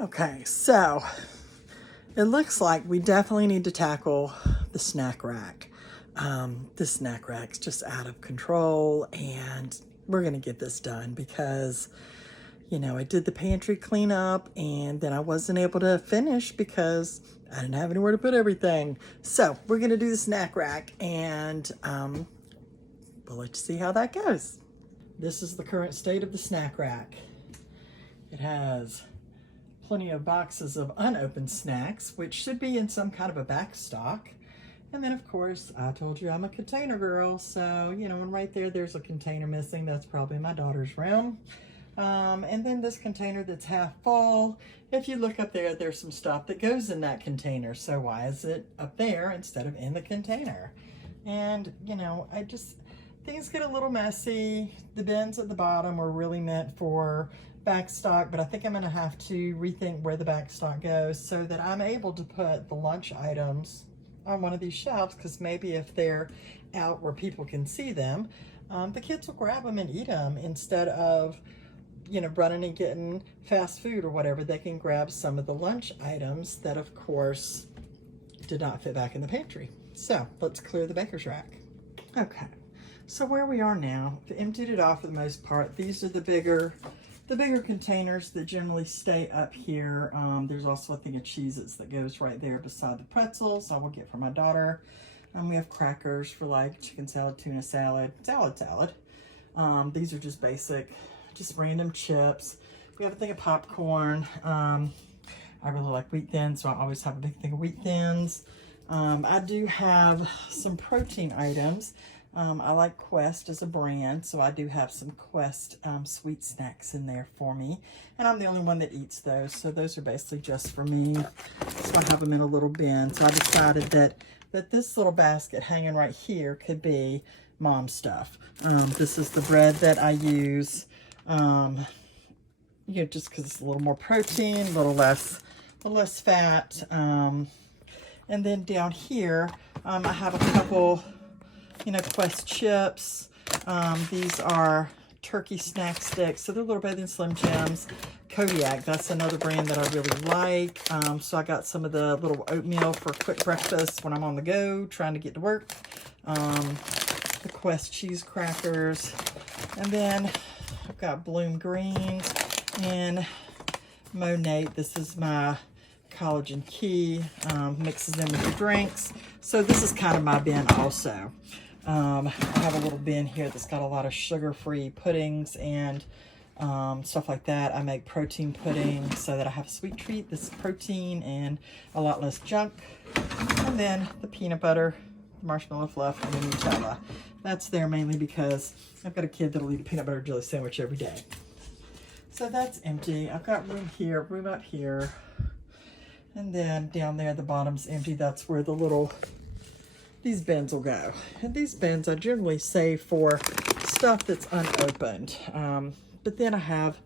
Okay, so it looks like we definitely need to tackle the snack rack. The snack rack's just out of control, and we're gonna get this done because, I did the pantry cleanup and then I wasn't able to finish because I didn't have anywhere to put everything. So we're gonna do the snack rack, and we'll let you see how that goes. This is the current state of the snack rack. It has plenty of boxes of unopened snacks, which should be in some kind of a back stock. And then, of course, I told you I'm a container girl, so, and right there's a container missing. That's probably my daughter's room. And then this container that's half full, if you look up there, there's some stuff that goes in that container. So why is it up there instead of in the container? And, things get a little messy. The bins at the bottom were really meant for back stock, but I think I'm gonna have to rethink where the back stock goes so that I'm able to put the lunch items on one of these shelves, because maybe if they're out where people can see them, the kids will grab them and eat them instead of, running and getting fast food or whatever. They can grab some of the lunch items that, of course, did not fit back in the pantry. So let's clear the baker's rack. Okay, so where we are now, I've emptied it off for the most part. These are the bigger containers that generally stay up here. There's also a thing of Cheez-Its that goes right there beside the pretzels I will get for my daughter. We have crackers for like chicken salad, tuna salad, salad. These are just basic, just random chips. We have a thing of popcorn. I really like wheat thins, so I always have a big thing of wheat thins. I do have some protein items. I like Quest as a brand, so I do have some Quest sweet snacks in there for me. And I'm the only one that eats those, so those are basically just for me. So I have them in a little bin. So I decided that this little basket hanging right here could be mom stuff. This is the bread that I use, just because it's a little more protein, a little less fat. And then down here, I have a couple, Quest chips. These are turkey snack sticks, so they're a little better than Slim Jims. Kodiak, that's another brand that I really like. So I got some of the little oatmeal for quick breakfast when I'm on the go, trying to get to work. The Quest cheese crackers. And then I've got Bloom Greens and Monate. This is my collagen key, mixes in with the drinks. So this is kind of my bin also. I have a little bin here that's got a lot of sugar-free puddings and stuff like that. I make protein pudding so that I have a sweet treat. This is protein and a lot less junk. And then the peanut butter, marshmallow fluff, and the Nutella. That's there mainly because I've got a kid that'll eat a peanut butter jelly sandwich every day. So that's empty. I've got room here, room up here. And then down there, the bottom's empty. That's where these bins will go. And these bins I generally save for stuff that's unopened. But then I have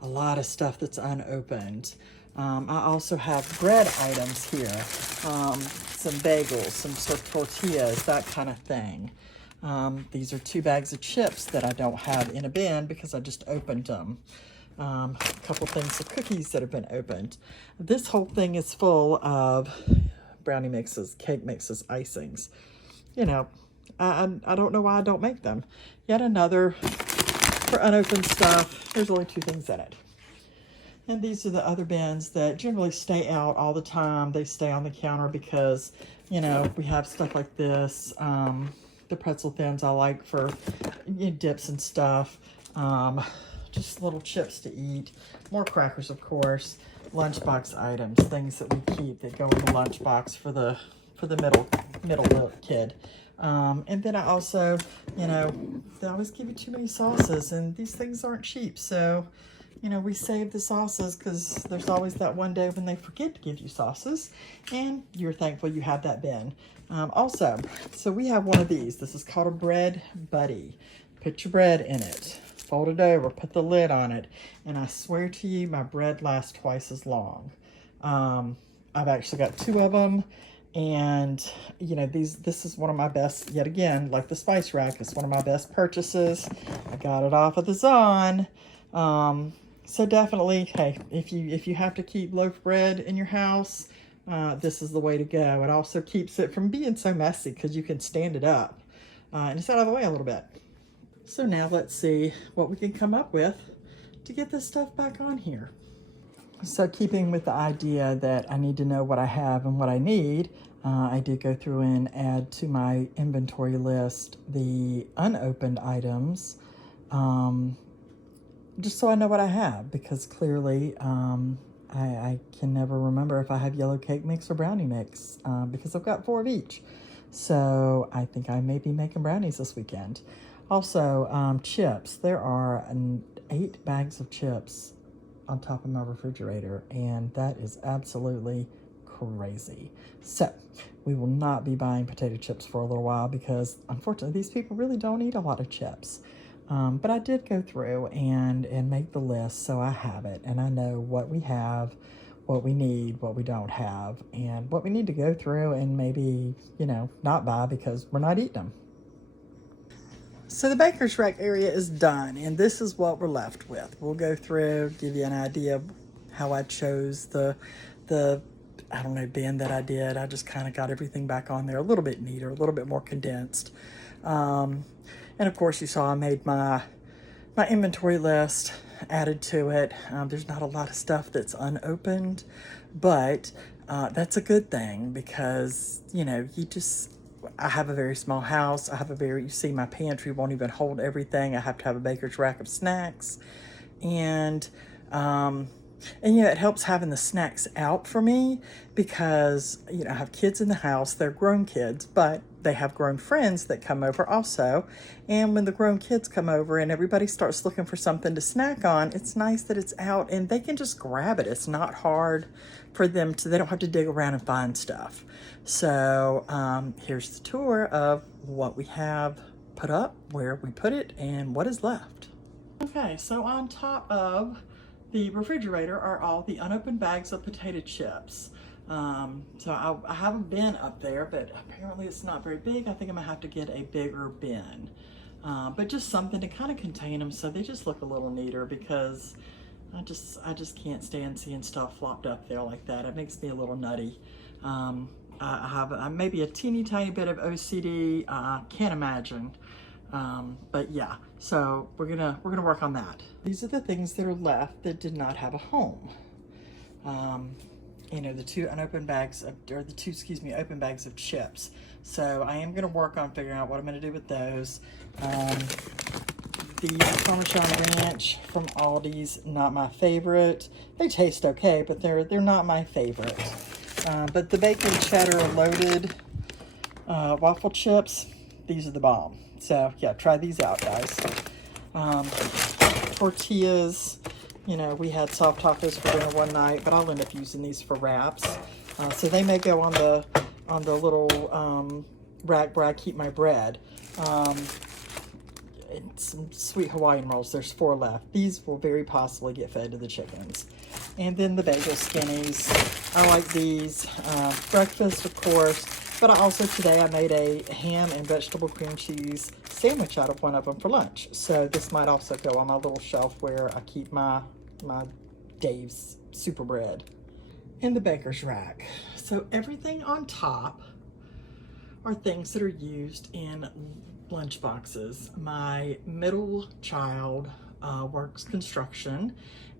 a lot of stuff that's unopened. I also have bread items here. Some bagels, some tortillas, that kind of thing. These are 2 bags of chips that I don't have in a bin because I just opened them. A couple things of cookies that have been opened. This whole thing is full of brownie mixes, cake mixes, icings. I don't know why I don't make them. Yet another for unopened stuff. There's only 2 things in it. And these are the other bins that generally stay out all the time. They stay on the counter because, we have stuff like this. The pretzel thins I like for dips and stuff. Just little chips to eat. More crackers, of course. Lunchbox items, things that we keep that go in the lunchbox for the middle kid. And then I also, they always give you too many sauces, and these things aren't cheap. So, we save the sauces because there's always that one day when they forget to give you sauces, and you're thankful you have that bin. Also, so we have one of these. This is called a Bread Buddy. Put your bread in it. Fold it over, put the lid on it, and I swear to you, my bread lasts twice as long. I've actually got 2 of them, and this is one of my best, yet again, like the spice rack, it's one of my best purchases. I got it off of the Zon. So definitely, hey, if you have to keep loaf bread in your house, this is the way to go. It also keeps it from being so messy because you can stand it up and it's out of the way a little bit. So now let's see what we can come up with to get this stuff back on here. So keeping with the idea that I need to know what I have and what I need, I did go through and add to my inventory list the unopened items, just so I know what I have, because clearly I can never remember if I have yellow cake mix or brownie mix, because I've got 4 of each. So I think I may be making brownies this weekend. Also, chips. There are 8 bags of chips on top of my refrigerator, and that is absolutely crazy. So we will not be buying potato chips for a little while because unfortunately these people really don't eat a lot of chips. But I did go through and make the list, so I have it and I know what we have, what we need, what we don't have, and what we need to go through and maybe, you know, not buy because we're not eating them. So the baker's rack area is done, and this is what we're left with. We'll go through, give you an idea of how I chose the I don't know, bin that I did. I just kind of got everything back on there a little bit neater, a little bit more condensed. And of course you saw I made my inventory list, added to it. There's not a lot of stuff that's unopened, but that's a good thing because, you know, I have a very small house. You see my pantry won't even hold everything. I have to have a baker's rack of snacks. And you know, it helps having the snacks out for me because, you know, I have kids in the house. They're grown kids, but they have grown friends that come over also. And when the grown kids come over and everybody starts looking for something to snack on, it's nice that it's out and they can just grab it. It's not hard for them they don't have to dig around and find stuff. So here's the tour of what we have put up, where we put it, and what is left. Okay, so on top of the refrigerator are all the unopened bags of potato chips. So I have a bin up there, but apparently it's not very big. I think I'm gonna have to get a bigger bin. But just something to kind of contain them so they just look a little neater, because I just can't stand seeing stuff flopped up there like that. It makes me a little nutty. I have maybe a teeny tiny bit of OCD. Can't imagine. But yeah, so we're gonna work on that. These are the things that are left that did not have a home. You know, the 2 unopened bags of, or the 2, excuse me, open bags of chips. So I am gonna work on figuring out what I'm gonna do with those. The Parmesan Ranch from Aldi's, not my favorite. They taste okay, but they're not my favorite. But the bacon cheddar loaded waffle chips, these are the bomb. So yeah, try these out, guys. Tortillas, you know, we had soft tacos for dinner one night, but I'll end up using these for wraps. So they may go on the little rack where I keep my bread. And some sweet Hawaiian rolls. There's 4 left. These will very possibly get fed to the chickens. And then the bagel skinnies. I like these. Breakfast, of course. But today I made a ham and vegetable cream cheese sandwich out of one of them for lunch. So this might also go on my little shelf where I keep my Dave's super bread. In the baker's rack. So everything on top are things that are used in lunch boxes. My middle child works construction,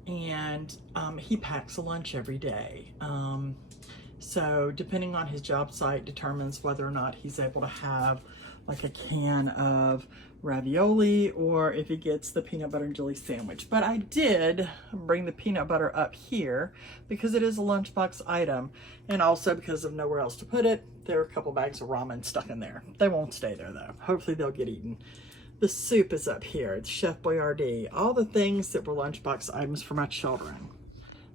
and he packs a lunch every day. So depending on his job site determines whether or not he's able to have like a can of ravioli or if he gets the peanut butter and jelly sandwich. But I did bring the peanut butter up here because it is a lunchbox item, and also because of nowhere else to put it. There are a couple bags of ramen stuck in there. They won't stay there though. Hopefully they'll get eaten. The soup is up here. It's Chef Boyardee. All the things that were lunchbox items for my children.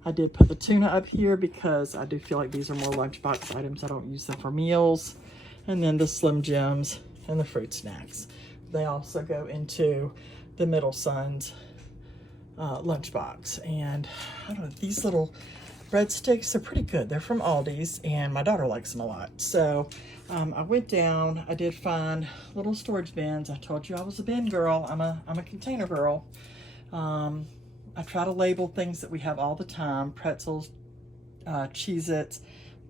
I did put the tuna up here because I do feel like these are more lunchbox items. I don't use them for meals. And then the Slim Jims and the fruit snacks. They also go into the middle son's lunchbox. And I don't know, these little breadsticks are pretty good. They're from Aldi's and my daughter likes them a lot. So I went down, I did find little storage bins. I told you I was a bin girl. I'm a container girl. I try to label things that we have all the time: pretzels, Cheez-Its,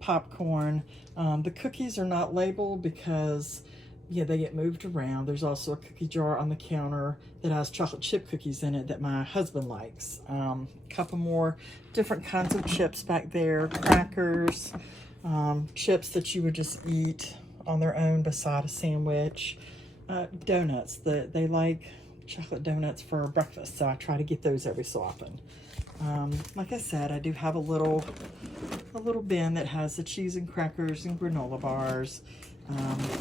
popcorn. The cookies are not labeled because, yeah, they get moved around. There's also a cookie jar on the counter that has chocolate chip cookies in it that my husband likes. A couple more different kinds of chips back there: crackers, chips that you would just eat on their own beside a sandwich, donuts. They like chocolate donuts for breakfast, so I try to get those every so often. Like I said, I do have a little bin that has the cheese and crackers and granola bars.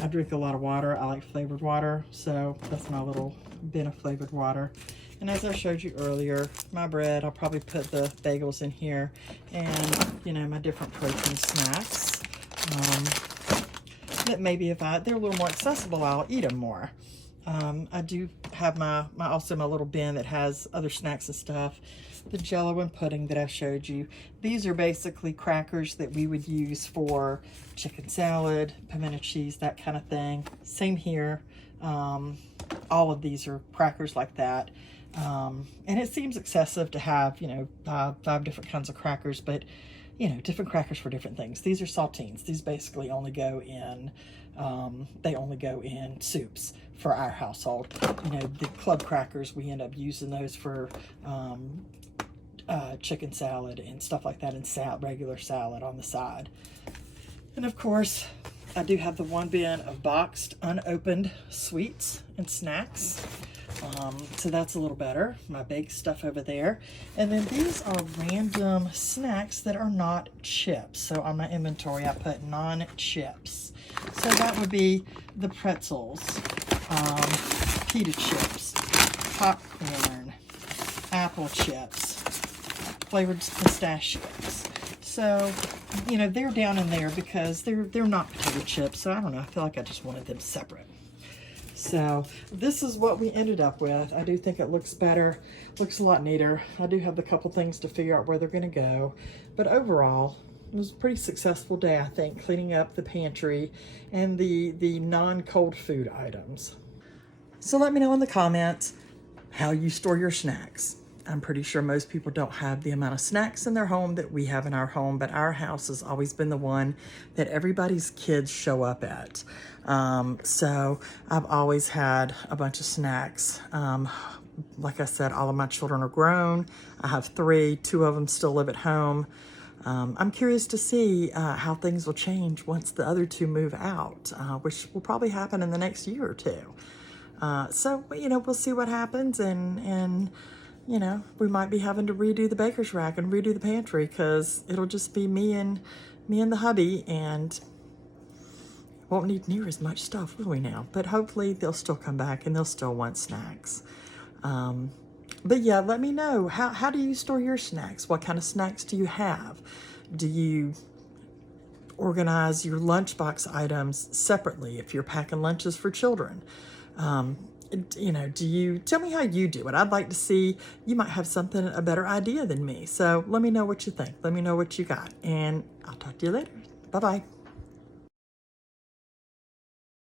I drink a lot of water. I like flavored water, so that's my little bin of flavored water. And as I showed you earlier, my bread, I'll probably put the bagels in here, and, you know, my different protein snacks. That maybe if they're a little more accessible, I'll eat them more. I do have also my little bin that has other snacks and stuff. The Jello and pudding that I showed you. These are basically crackers that we would use for chicken salad, pimento cheese, that kind of thing. Same here. All of these are crackers like that. And it seems excessive to have, you know, 5 different kinds of crackers, but, you know, different crackers for different things. These are saltines. These basically only go in, they only go in soups for our household. You know, the club crackers, we end up using those for chicken salad and stuff like that, and regular salad on the side. And of course, I do have the one bin of boxed, unopened sweets and snacks. So that's a little better. My baked stuff over there. And then these are random snacks that are not chips. So on my inventory, I put non-chips. So that would be the pretzels, pita chips, popcorn, apple chips, flavored pistachios. So, you know, they're down in there because they're not potato chips. So I don't know, I feel like I just wanted them separate. So this is what we ended up with. I do think it looks better, looks a lot neater. I do have a couple things to figure out where they're gonna go. But overall, it was a pretty successful day, I think, cleaning up the pantry and the non-cold food items. So let me know in the comments how you store your snacks. I'm pretty sure most people don't have the amount of snacks in their home that we have in our home, but our house has always been the one that everybody's kids show up at. So I've always had a bunch of snacks. Like I said, all of my children are grown. I have 3, 2 of them still live at home. I'm curious to see how things will change once the other 2 move out, which will probably happen in the next year or 2. So, you know, we'll see what happens, and you know, we might be having to redo the baker's rack and redo the pantry, because it'll just be me and the hubby, and won't need near as much stuff, will we now? But hopefully they'll still come back and they'll still want snacks. But yeah, let me know, how do you store your snacks? What kind of snacks do you have? Do you organize your lunchbox items separately if you're packing lunches for children? You know, tell me how you do it. I'd like to see, you might have a better idea than me. So let me know what you think. Let me know what you got, and I'll talk to you later. Bye-bye.